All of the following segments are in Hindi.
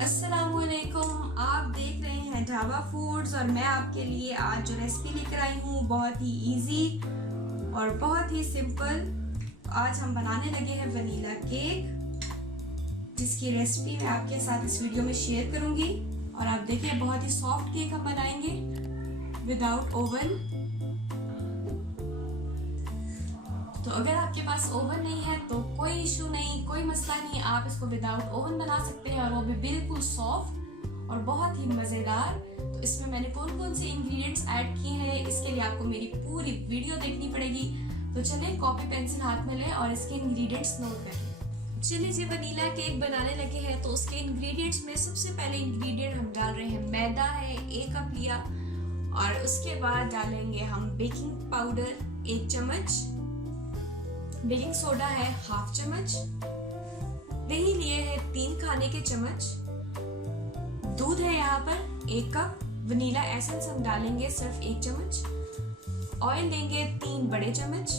अस्सलामुअलैकुम, आप देख रहे हैं ढाबा फूड्स और मैं आपके लिए आज जो रेसिपी लेकर आई हूँ बहुत ही इजी और बहुत ही सिंपल। आज हम बनाने लगे हैं वनीला केक, जिसकी रेसिपी मैं आपके साथ इस वीडियो में शेयर करूंगी। और आप देखिए बहुत ही सॉफ्ट केक हम बनाएंगे विदाउट ओवन। तो अगर आपके पास ओवन नहीं है तो कोई इशू नहीं, कोई मसला नहीं, आप इसको विदाउट ओवन बना सकते हैं और वो भी बिल्कुल सॉफ्ट और बहुत ही मज़ेदार। तो इसमें मैंने कौन कौन से इंग्रेडिएंट्स ऐड किए हैं इसके लिए आपको मेरी पूरी वीडियो देखनी पड़ेगी। तो चलिए कॉपी पेंसिल हाथ में लें और इसके इंग्रेडिएंट्स नोट करें। चलिए जी, वनीला केक बनाने लगे हैं तो उसके इंग्रेडिएंट्स में सबसे पहले इंग्रेडिएंट हम डाल रहे हैं मैदा है 1 कप लिया, और उसके बाद डालेंगे हम बेकिंग पाउडर 1 चम्मच, बेकिंग सोडा है 1/2 चम्मच, दही लिए है 3 खाने के चम्मच, दूध है यहाँ पर 1 कप, वनीला एसेंस हम डालेंगे सिर्फ 1 चम्मच, ऑयल लेंगे 3 बड़े चम्मच,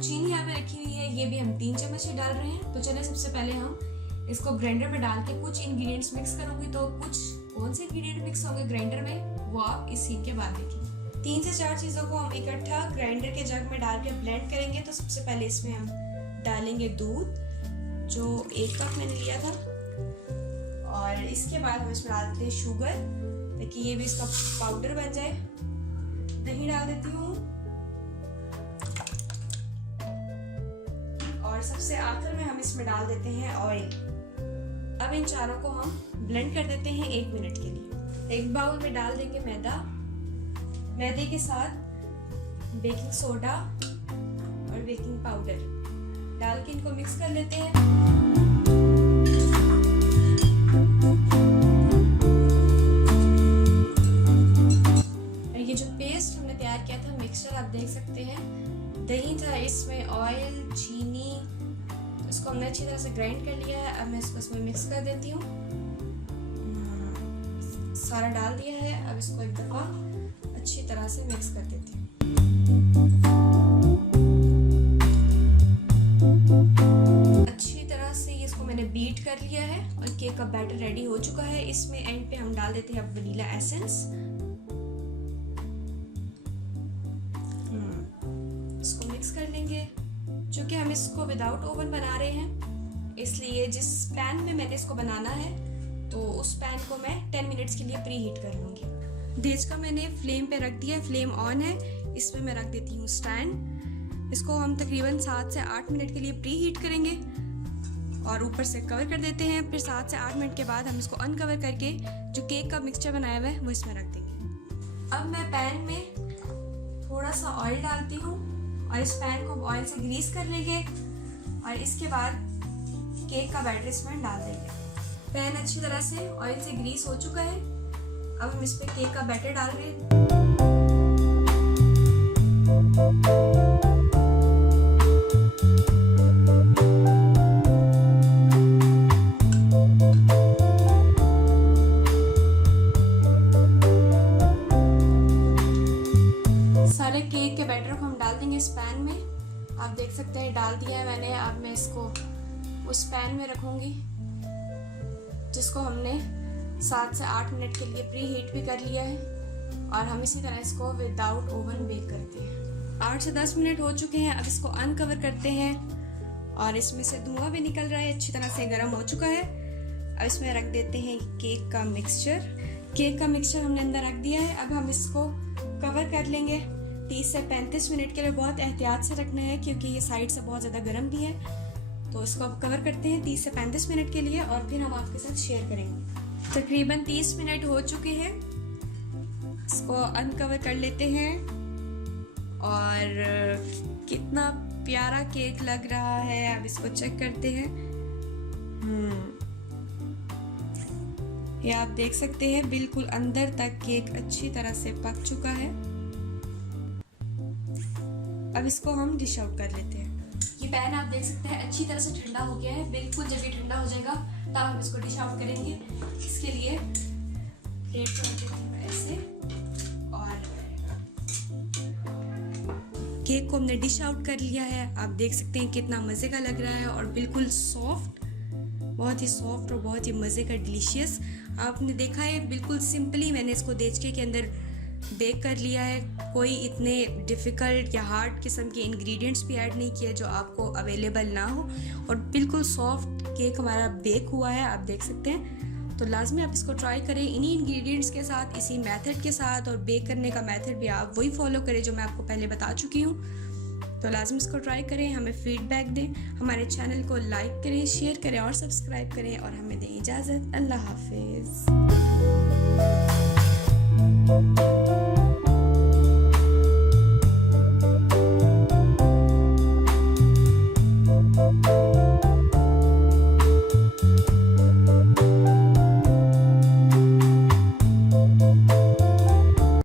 चीनी यहाँ पे रखी हुई है ये भी हम 3 चम्मच ही डाल रहे हैं। तो चलिए सबसे पहले हम इसको ग्राइंडर में डाल के कुछ इंग्रेडिएंट्स मिक्स करूंगी। तो कुछ कौन से इंग्रेडिएंट मिक्स होंगे ग्राइंडर में वो आप इस सीन के बाद देखिए। 3 से 4 चीज़ों को हम इकट्ठा ग्राइंडर के जग में डाल के ब्लेंड करेंगे। तो सबसे पहले इसमें हम डालेंगे दूध जो 1 कप मैंने लिया था, और इसके बाद हम इसमें डालते हैं शुगर ताकि ये भी इसका पाउडर बन जाए। दही डाल देती हूँ, और सबसे आखिर में हम इसमें डाल देते हैं ऑयल। अब इन चारों को हम ब्लेंड कर देते हैं 1 मिनट के लिए। एक बाउल में डाल देंगे मैदा, मैदे के साथ बेकिंग सोडा और बेकिंग पाउडर डाल के इनको मिक्स कर लेते हैं। और ये जो पेस्ट हमने तैयार किया था मिक्सचर आप देख सकते हैं, दही था इसमें, ऑयल, चीनी, इसको हमने अच्छी तरह से ग्राइंड कर लिया है। अब मैं इसको इसमें मिक्स कर देती हूँ। सारा डाल दिया है, अब इसको एक दफ़ा अच्छी तरह से मिक्स कर देती हूँ। अच्छी तरह से इसको मैंने बीट कर लिया है और केक का बैटर रेडी हो चुका है। इसमें एंड पे हम डाल देते हैं अब वनीला एसेंस। इसको मिक्स कर लेंगे। चूँकि हम इसको विदाउट ओवन बना रहे हैं इसलिए जिस पैन में मैंने इसको बनाना है तो उस पैन को मैं 10 मिनट्स के लिए प्री हीट कर लूँगी। गैस का मैंने फ्लेम पे रख दिया है, फ्लेम ऑन है। इसमें मैं रख देती हूँ स्टैंड। इसको हम तकरीबन 7 से 8 मिनट के लिए प्री हीट करेंगे और ऊपर से कवर कर देते हैं। फिर 7 से 8 मिनट के बाद हम इसको अनकवर करके जो केक का मिक्सचर बनाया हुआ है वो इसमें रख देंगे। अब मैं पैन में थोड़ा सा ऑयल डालती हूँ और इस पैन को ऑयल से ग्रीस कर लेंगे और इसके बाद केक का बैटर इसमें डाल देंगे। पैन अच्छी तरह से ऑयल से ग्रीस हो चुका है। अब हम इस पे केक का बैटर डाल रहे हैं। सारे केक के बैटर को हम डाल देंगे इस पैन में। आप देख सकते हैं डाल दिया है मैंने। अब मैं इसको उस पैन में रखूंगी जिसको हमने 7 से 8 मिनट के लिए प्री हीट भी कर लिया है, और हम इसी तरह इसको विदाउट ओवन बेक करते हैं। 8 से 10 मिनट हो चुके हैं। अब इसको अनकवर करते हैं और इसमें से धुआं भी निकल रहा है, अच्छी तरह से गर्म हो चुका है। अब इसमें रख देते हैं केक का मिक्सचर। केक का मिक्सचर हमने अंदर रख दिया है। अब हम इसको कवर कर लेंगे 30 से 35 मिनट के लिए। बहुत एहतियात से रखना है क्योंकि ये साइड से बहुत ज़्यादा गर्म भी है। तो इसको अब कवर करते हैं 30 से 35 मिनट के लिए और फिर हम आपके साथ शेयर करेंगे। तकरीबन 30 मिनट हो चुके हैं। इसको अनकवर कर लेते हैं और कितना प्यारा केक लग रहा है। अब इसको चेक करते हैं। ये आप देख सकते हैं बिल्कुल अंदर तक केक अच्छी तरह से पक चुका है। अब इसको हम डिश आउट कर लेते हैं। ये पैन आप देख सकते हैं अच्छी तरह से ठंडा हो गया है। बिल्कुल जब ये ठंडा हो जाएगा तब हम इसको डिश आउट करेंगे। इसके लिए प्लेट को रख देते हैं ऐसे, और केक को हमने डिश आउट कर लिया है। आप देख सकते हैं कितना मज़े का लग रहा है और बिल्कुल सॉफ्ट बहुत ही सॉफ्ट और बहुत ही मज़े का डिलीशियस। आपने देखा है बिल्कुल सिंपली मैंने इसको देचके के अंदर बेक कर लिया है, कोई इतने डिफ़िकल्ट या हार्ड किस्म के इंग्रेडिएंट्स भी ऐड नहीं किए जो आपको अवेलेबल ना हो, और बिल्कुल सॉफ्ट केक हमारा बेक हुआ है, आप देख सकते हैं। तो लाजमी आप इसको ट्राई करें इन्हीं इंग्रेडिएंट्स के साथ, इसी मेथड के साथ, और बेक करने का मेथड भी आप वही फॉलो करें जो मैं आपको पहले बता चुकी हूँ। तो लाजमी इसको ट्राई करें, हमें फीडबैक दें, हमारे चैनल को लाइक करें, शेयर करें और सब्सक्राइब करें, और हमें दें इजाज़त। अल्लाह हाफिज़।